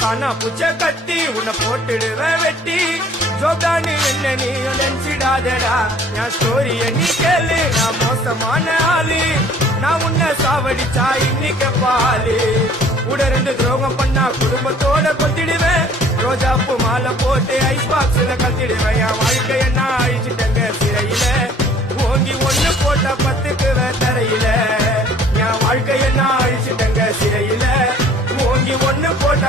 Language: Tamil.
காணா பூச்ச கத்தி உன்னை போட்டுடுவேன் வெட்டி ஜோப்டானு என்ன நீ நினைச்சிடாதடா என் ஸ்டோரிய நீ கேளு நான் மோசமான ஆளு நான் உன்னை சாவடிச்சா இன்னைக்கு பாலு கூட ரெண்டு துரோகம் பண்ணா குடும்பத்தோட கொத்திடுவேன் ரோஜாப்பு மாலை போட்டு ஐஸ் பாக்ஸ்ல கத்திடுவேன் என் வாழ்க்கைய நான் அழிச்சிட்டங்க சிறையில ஓங்கி ஒண்ணு போட்ட பத்துக்குவேன் தரையில என் வாழ்க்கைய நான் அழிச்சிட்டங்க சிறையில ஓங்கி ஒண்ணு போட்ட